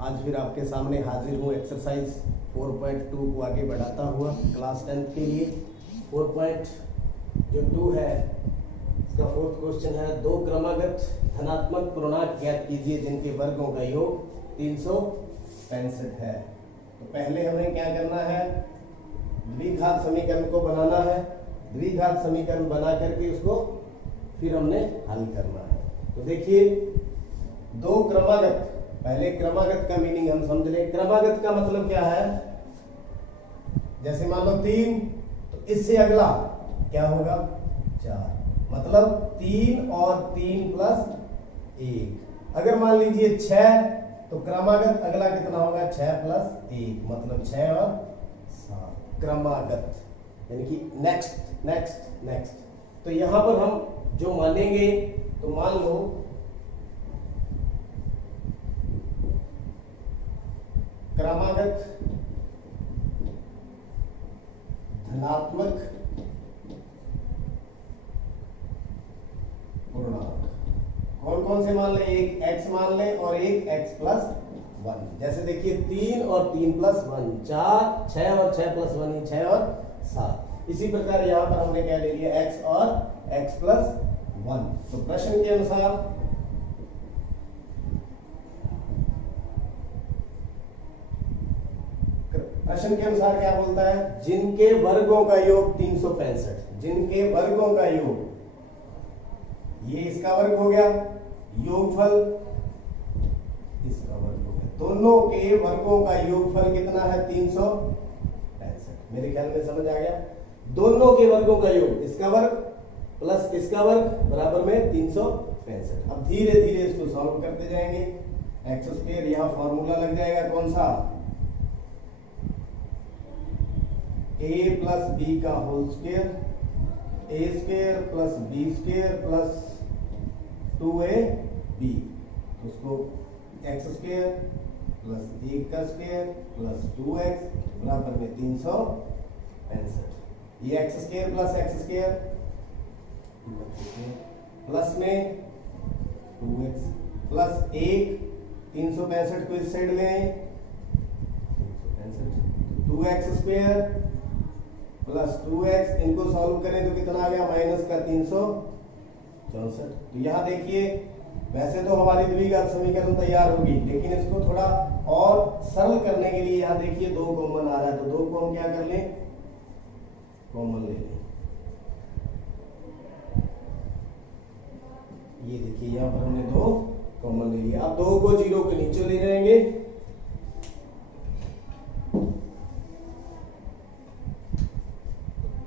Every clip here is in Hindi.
आज फिर आपके सामने हाजिर हूँ एक्सरसाइज 4.2 को आगे बढ़ाता हुआ क्लास 10th के लिए। 4.2 है इसका फोर्थ क्वेश्चन है, दो क्रमागत धनात्मक पूर्णांक ज्ञात कीजिए जिनके वर्गों का योग 365 है। तो पहले हमें क्या करना है, द्विघात समीकरण को बनाना है। द्विघात समीकरण बना करके उसको फिर हमने हल करना है। तो देखिए दो क्रमागत, पहले क्रमागत का मीनिंग हम समझ लें। क्रमागत का मतलब क्या है, जैसे मान लो 3 तो इससे अगला क्या होगा 4, मतलब 3 और 3 प्लस 1। अगर मान लीजिए 6 तो क्रमागत अगला कितना होगा 6 प्लस 1, मतलब 6 और 7 क्रमागत, यानी कि नेक्स्ट नेक्स्ट नेक्स्ट। तो यहां पर हम जो मानेंगे तो मान लो क्रमागत धनात्मक पूर्णांक कौन कौन से मान लें, एक x मान लें और एक x प्लस 1। जैसे देखिए 3 और 3 प्लस 1 4, 6 और 6 प्लस 1 6 और 7। इसी प्रकार यहां पर हमने क्या ले लिया x और x प्लस 1। तो प्रश्न के अनुसार क्या बोलता है, जिनके वर्गों का योग 365, जिनके वर्गों का योग, ये इसका वर्ग हो गया, योगफल इसका वर्ग हो गया, दोनों के वर्गों का योगफल कितना है 365। मेरे ख्याल में समझ आ गया। दोनों के वर्गों का योग, इसका वर्ग प्लस इसका वर्ग बराबर में 365। अब धीरे धीरे इसको सॉल्व करते जाएंगे। एक्स स्क्वायर, यहां फॉर्मूला लग जाएगा कौन सा, a प्लस बी का whole square, A square plus B square plus 2ab, उसको एक्स स्क्वायर प्लस 1 का स्क्वायर प्लस 2x बराबर में 365। ये एक्स स्क्वायर प्लस में 2x प्लस 1, 365 को इस साइड ले आए, 2x स्क्वायर प्लस 2x, इनको सॉल्व करें तो कितना आ गया माइनस का 364। तो यहाँ देखिए वैसे तो हमारी द्विघात समीकरण तैयार होगी, लेकिन इसको थोड़ा और सरल करने के लिए यहाँ देखिए 2 कॉमन आ रहा है, तो 2 को हम क्या कर लें, कॉमन ले लें। ये देखिए यहाँ पर हमने 2 कॉमन ले लिया। अब 2 को 0 के नीचे ले जाएंगे,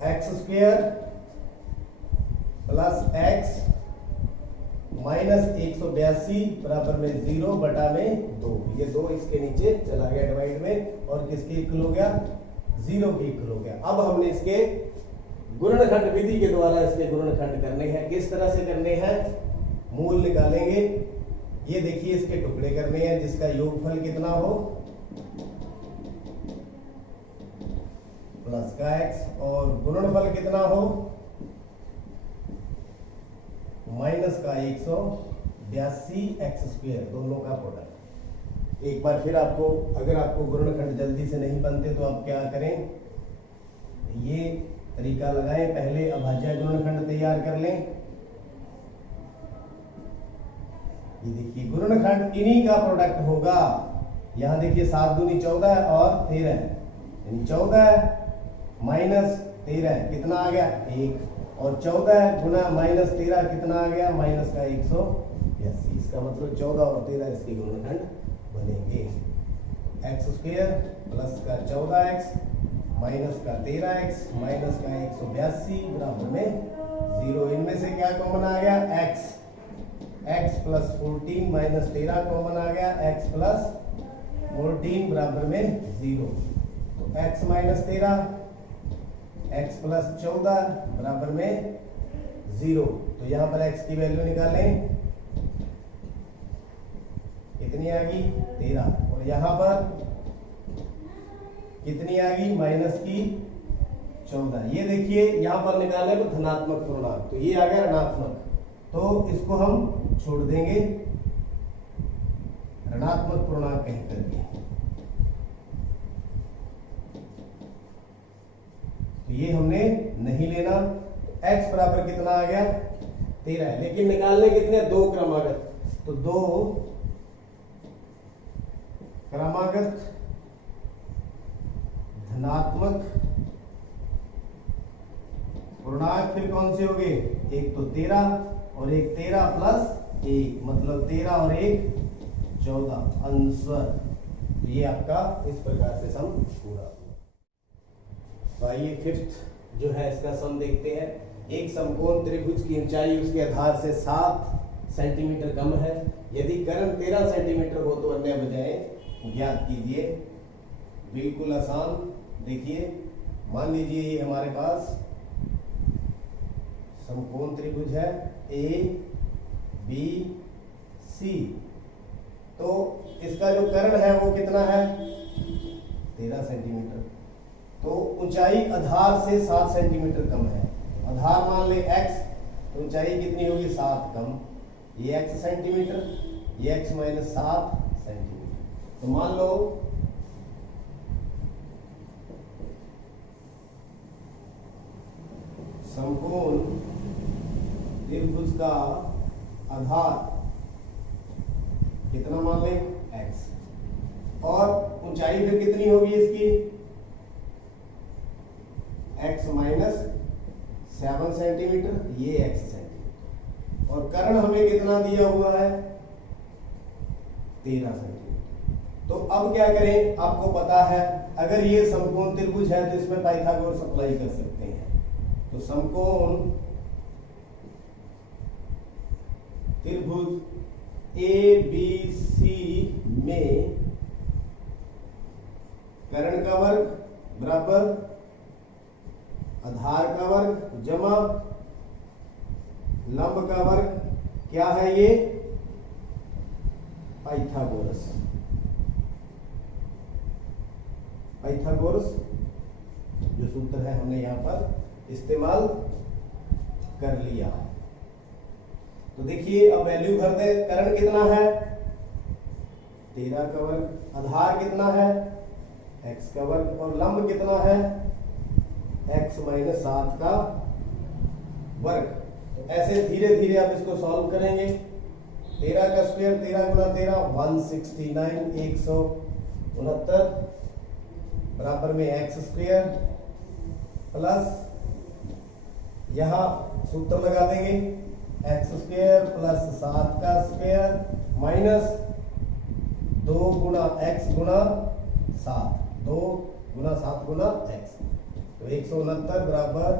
x square plus x minus 182 बराबर में 0 बटा में 2। ये 2 इसके नीचे चला गया डिवाइड में, और किसके इक्वल हो गया, 0 के इक्वल हो गया। अब हमने इसके गुणनखंड विधि के द्वारा इसके गुणनखंड करने हैं। किस तरह से करने हैं, मूल निकालेंगे। ये देखिए इसके टुकड़े करने हैं, जिसका योगफल कितना हो प्लस का x, और गुणनफल कितना हो माइनस का 182 एक्स स्क्वायर, दोनों का प्रोडक्ट। एक बार फिर आपको, अगर आपको गुणनखंड जल्दी से नहीं बनते तो आप क्या करें, ये तरीका लगाएं, पहले अभाज्य गुणनखंड तैयार कर लें। ये देखिए गुणनखंड इन्हीं का प्रोडक्ट होगा। यहां देखिए 7 दूनी 14 और 13, यानी 14 माइनस 13 कितना आ गया 1, और 14 गुना माइनस 13 कितना आ गया माइनस का 182। इसका मतलब 14 और 13 इसके गुणनखंड बनेंगे। एक्स स्क्वायर प्लस का 14x माइनस का 13x माइनस का 182 बराबर में 0। इनमें से क्या कॉमन आ गया, x प्लस 14 माइनस 13 कॉमन आ गया, x प्लस 14 बराबर में 0। तो x माइनस 13, x प्लस 14 बराबर में 0। तो यहां पर x की वैल्यू निकालें, कितनी आ गई 13, और यहां पर कितनी आ गई माइनस की 14। ये देखिए यहां पर निकाले तो धनात्मक पूर्णांक, तो ये आ गया ऋणात्मक, तो इसको हम छोड़ देंगे, ऋणात्मक पूर्णांक कह करके। तो ये हमने नहीं लेना। x बराबर कितना आ गया 13 है, लेकिन निकालने कितने दो क्रमागत, तो दो क्रमागत धनात्मक पूर्णांक फिर कौन से हो गए, एक तो 13 और एक 13 प्लस 1 मतलब 13 और 1 14 आंसर। ये आपका इस प्रकार से सम पूरा। तो आइए फिफ्थ जो है इसका सम देखते हैं। एक समकोण त्रिभुज की ऊंचाई उसके आधार से 7 सेंटीमीटर कम है। यदि कर्ण 13 सेंटीमीटर हो तो अन्य बजाय ज्ञात कीजिए। बिल्कुल आसान। देखिए मान लीजिए ये हमारे पास समकोण त्रिभुज है ए बी सी। तो इसका जो कर्ण है वो कितना है 13 सेंटीमीटर। तो ऊंचाई आधार से 7 सेंटीमीटर कम है। आधार मान ले x, तो ऊंचाई कितनी होगी 7 कम। ये x सेंटीमीटर, ये x माइनस 7 सेंटीमीटर। तो मान लो समकोण त्रिभुज का आधार कितना मान लें x, और ऊंचाई फिर कितनी होगी इसकी x माइनस 7 सेंटीमीटर, ये x सेंटीमीटर। और कर्ण हमें कितना दिया हुआ है 13 सेंटीमीटर। तो अब क्या करें, आपको पता है अगर ये समकोण त्रिभुज है तो इसमें पाइथागोरस अप्लाई कर सकते हैं। तो समकोण त्रिभुज ए बी सी में कर्ण का वर्ग बराबर आधार का वर्ग जमा लंब का वर्ग क्या है ये पाइथागोरस। पाइथागोरस जो सूत्र है हमने यहां पर इस्तेमाल कर लिया। तो देखिए अब वैल्यू भर दे। कर्ण कितना है 13 का वर्ग, आधार कितना है x का वर्ग, और लंब कितना है x माइनस 7 का वर्ग। तो ऐसे धीरे धीरे आप इसको सॉल्व करेंगे। 13 का स्क्वायर 13 गुना 13 169 169 बराबर में x स्क्वायर प्लस यहां सूत्र लगा देंगे x स्क्वायर प्लस 7 का स्क्वायर माइनस 2 गुना x गुना 7, 2 गुना 7 गुना x। तो 169 बराबर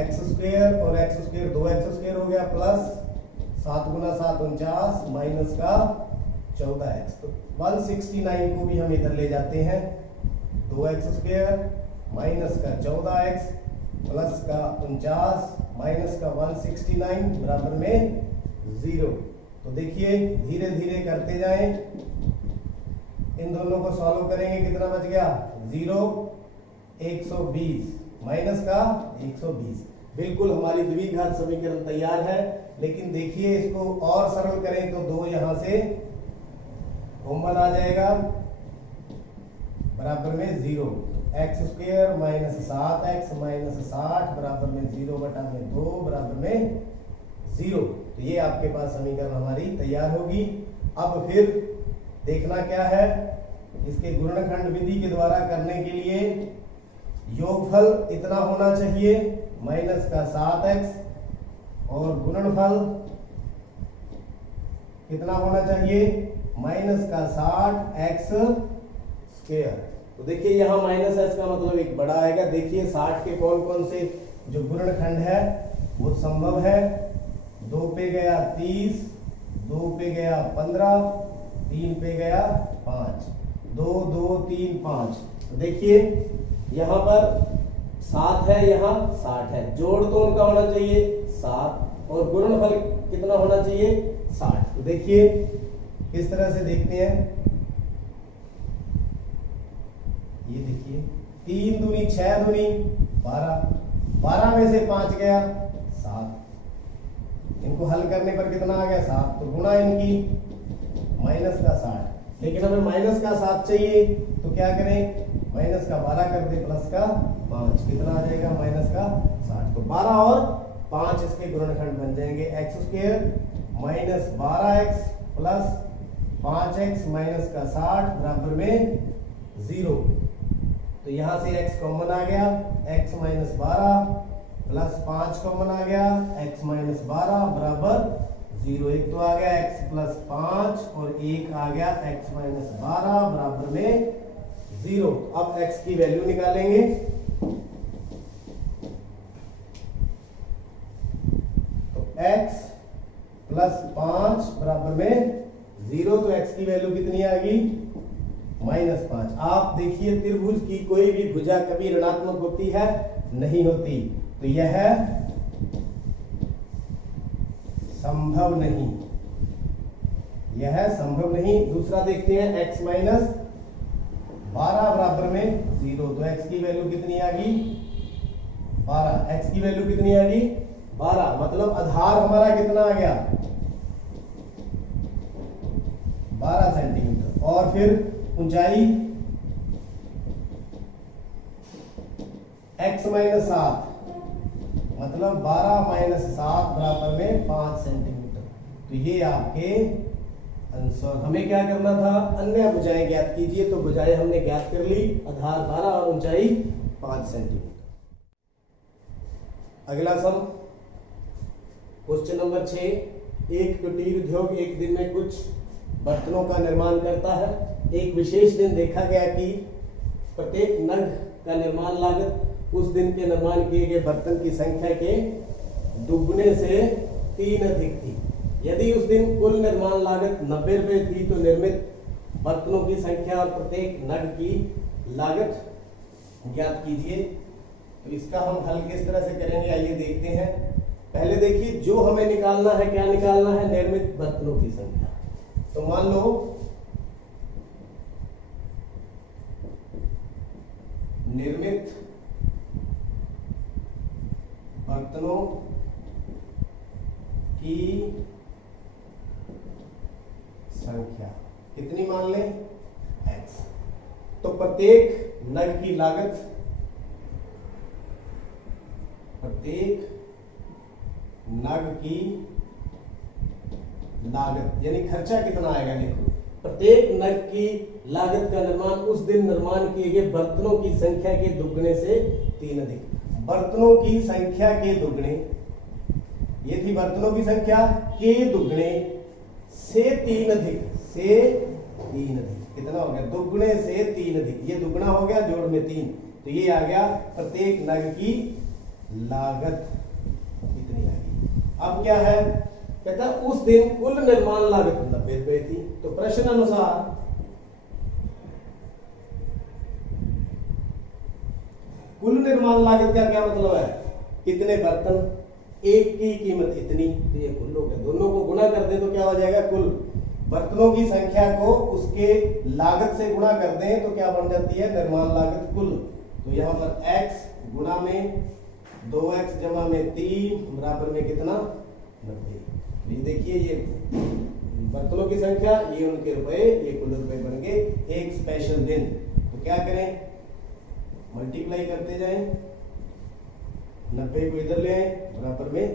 x स्क्वायर और x स्क्वायर 2x स्क्वायर हो गया प्लस 7 गुना 7 49 माइनस का 14x। तो 169 को भी हम इधर ले जाते हैं। 2x स्क्वायर माइनस का 14x प्लस का 49 माइनस का 169 बराबर में 0। तो देखिए धीरे धीरे करते जाएं। इन दोनों को सॉल्व करेंगे कितना बच गया 0 120 माइनस का 120। बिल्कुल हमारी द्विघात समीकरण तैयार है। लेकिन देखिए इसको और सरल करें तो 2 यहां से कॉमन आ जाएगा बराबर में 0। X square minus 7x minus 60 बराबर में 0 बटा में 2 बराबर में 0। तो ये आपके पास समीकरण हमारी तैयार होगी। अब फिर देखना क्या है, इसके गुणनखंड विधि के द्वारा करने के लिए योगफल इतना होना चाहिए माइनस का 7x और गुणनफल कितना होना चाहिए माइनस का 60x स्क्वायर। तो देखिए यहाँ माइनस एस का मतलब एक बड़ा आएगा। देखिए 60 के कौन कौन से जो गुणनखंड है वो संभव है। 2 पे गया 30, 2 पे गया 15, 3 पे गया 5, 2 2 3 5। तो देखिए यहाँ पर 7 है, यहाँ 60 है, जोड़ तो उनका होना चाहिए 7 और गुणनफल कितना होना चाहिए 60। तो देखिए किस तरह से देखते हैं, ये देखिए 3 दूनी 6 दूनी 12, 12 में से 5 गया 7। इनको हल करने पर कितना आ गया 7। तो गुणा इनकी माइनस का 60, लेकिन हमें माइनस का 7 चाहिए तो क्या करें, माइनस का 12 कर दे प्लस का 5, कितना आ जाएगा माइनस का 60। तो 12 और 5 इसके गुणनखंड बन जाएंगे, x square minus 12x plus 5x minus का 60 बराबर में 0। तो यहां से x कॉमन आ गया, x माइनस 12 प्लस 5 कॉमन आ गया, x माइनस 12 बराबर 0। एक तो आ गया x प्लस 5 और एक आ गया x माइनस 12 बराबर में 0। अब x की वैल्यू निकालेंगे। तो x प्लस 5 बराबर में 0, तो x की वैल्यू कितनी आ गई, -5। आप देखिए त्रिभुज की कोई भी भुजा कभी ऋणात्मक होती है, नहीं होती, तो यह संभव नहीं, यह संभव नहीं। दूसरा देखते हैं x माइनस 12 बराबर में 0, तो x की वैल्यू कितनी आ गई 12, x की वैल्यू कितनी आ गई 12, मतलब आधार हमारा कितना आ गया 12 सेंटीमीटर। और फिर ऊंचाई x माइनस 7, मतलब 12 माइनस 7 बराबर में 5 सेंटीमीटर। तो ये आपके आंसर। हमें क्या करना था, अन्य भुजाएं ज्ञात कीजिए, तो भुजाएं हमने ज्ञात कर ली, आधार 12 और ऊंचाई 5 सेंटीमीटर। अगला सम क्वेश्चन नंबर 6। एक कुटीर उद्योग एक दिन में कुछ बर्तनों का निर्माण करता है। एक विशेष दिन देखा गया कि प्रत्येक नग का निर्माण लागत उस दिन के निर्माण किए गए बर्तन की संख्या के दुगने से 3 अधिक थी। यदि उस दिन कुल निर्माण लागत 90 रुपए थी तो निर्मित बर्तनों की संख्या और प्रत्येक नग की लागत ज्ञात कीजिए। तो इसका हम हल किस तरह से करेंगे, आइए देखते हैं। पहले देखिए जो हमें निकालना है, क्या निकालना है, निर्मित बर्तनों की संख्या। तो मान लो निर्मित बर्तनों की संख्या कितनी मान लें x। तो प्रत्येक नग की लागत, प्रत्येक नग की लागत यानी खर्चा कितना आएगा, देखो प्रत्येक नग की लागत का निर्माण उस दिन निर्माण किए गए बर्तनों की संख्या के दुगने से 3 अधिक। बर्तनों की संख्या के दुगने, ये थी बर्तनों की संख्या के दुगने से 3 अधिक, से 3 अधिक कितना हो गया, दुगने से 3 अधिक, ये दुगना हो गया जोड़ में 3, तो ये आ गया प्रत्येक नग की लागत कितनी आ गई। अब क्या है, कहता उस दिन कुल निर्माण लागत 90 रुपए थी। तो प्रश्न अनुसार कुल निर्माण लागत का क्या मतलब है, कितने बर्तन, एक की कीमत इतनी, तो ये कुल हो गया। दोनों को गुणा कर दें तो क्या हो जाएगा, कुल बर्तनों की संख्या को उसके लागत से गुणा कर दें तो क्या बन जाती है, निर्माण लागत कुल। तो यहाँ पर x गुणा में 2x जमा में 3 बराबर में कितना 90। ये देखिए ये बर्तनों की संख्या, ये उनके रुपए, ये कुल रुपए बन गए। एक स्पेशल दिन, तो क्या करें, मल्टीप्लाई करते जाएं, 90 को इधर ले आए बराबर में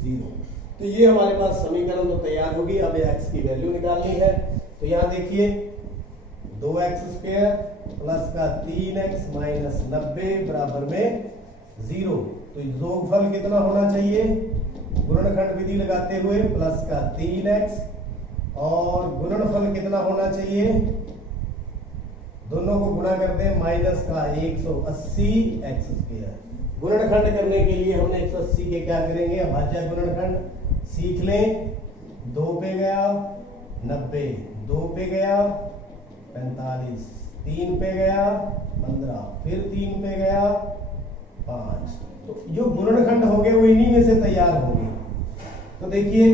0। तो ये हमारे पास समीकरण तो तैयार होगी। अब x की वैल्यू निकालनी है। तो यहाँ देखिए 2x स्क्वायर प्लस का 3x माइनस 90 बराबर में 0। तो योगफल कितना होना चाहिए, गुणनखंड विधि लगाते हुए प्लस का 3x और गुणनफल कितना होना चाहिए, दोनों को गुणा कर दें माइनस का 180 x स्क्वायर। गुणनखंड करने के लिए हमने 180 के क्या करेंगे, अभाज्य गुणनखंड सीख लें। 2 पे गया 90, 2 पे गया 45, 3 पे गया 15, फिर 3 पे गया 5। तो जो गुणनखंड हो गए वो इन्हीं में से तैयार होंगे। तो देखिए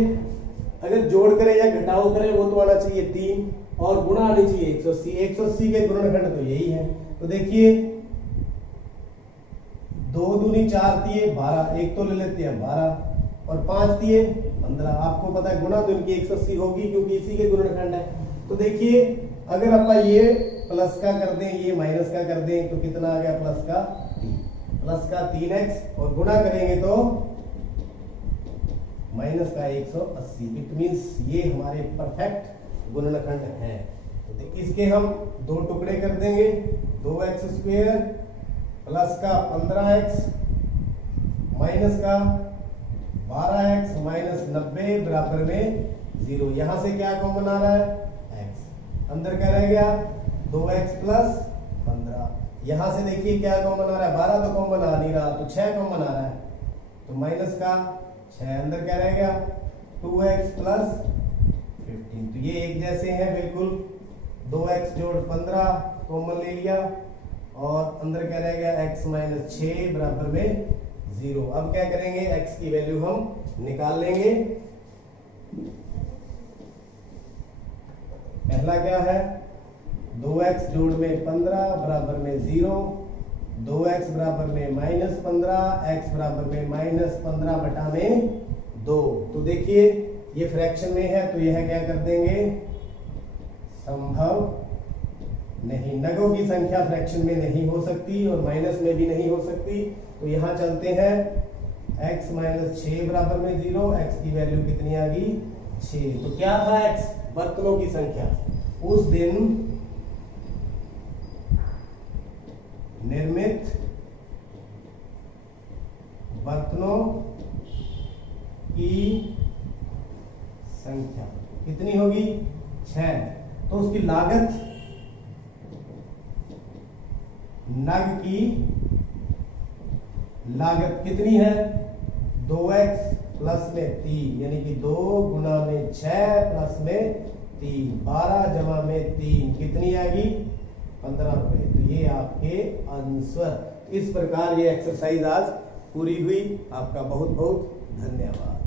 अगर जोड़ करें या घटाव करें वो तो आना चाहिए 3 और गुणा आनी चाहिए 180। 180 के गुणनखंड तो यही है। तो देखिए 2 दूनी 4 दिए 12, एक तो ले लेते हैं 12, और 5 दिए 15। आपको पता है गुणा तो इनकी 180 होगी क्योंकि इसी के गुणनखंड है। तो देखिए अगर अपन ये प्लस का कर दें, ये माइनस का कर दें, तो कितना आ गया प्लस का 3, प्लस का 3x और गुणा करेंगे तो माइनस का 180। इट मींस ये हमारे परफेक्ट गुणनखंड है। तो इसके हम दो टुकड़े कर देंगे, 2x² प्लस का 15x माइनस का 12x माइनस 90 बराबर में 0। यहां से क्या कॉमन आ रहा है x, अंदर क्या रह गया 2x प्लस 15। यहां से देखिए क्या कॉमन आ रहा है, 12 तो कॉमन आ नहीं रहा, तो 6 कॉमन आ रहा है, तो माइनस का 6, अंदर क्या रह गया 2x प्लस 15। तो ये एक जैसे हैं बिल्कुल, 2x जोड़ 15 कॉमन ले लिया और अंदर क्या रह गया x माइनस 6 बराबर में 0। अब क्या करेंगे, x की वैल्यू हम निकाल लेंगे। पहला क्या है 2x जोड़ में 15 बराबर में 0, 2x बराबर में माइनस 15, x बराबर में माइनस 15 बटा में 2। तो देखिए ये फ्रैक्शन में है तो यह क्या कर देंगे, संभव नहीं, नगों की संख्या फ्रैक्शन में नहीं हो सकती और माइनस में भी नहीं हो सकती। तो यहां चलते हैं, x माइनस 6 बराबर में 0, x की वैल्यू कितनी आ गई 6। तो क्या था x, बर्तनों की संख्या। उस दिन निर्मित बर्तनों की संख्या कितनी होगी 6। तो उसकी लागत, नग की लागत कितनी है 2x प्लस में 3, यानी कि 2 गुना में 6 प्लस में 3, 12 जमा में 3 कितनी आएगी 15 रुपए। तो ये आपके आंसर। इस प्रकार ये एक्सरसाइज आज पूरी हुई। आपका बहुत बहुत धन्यवाद।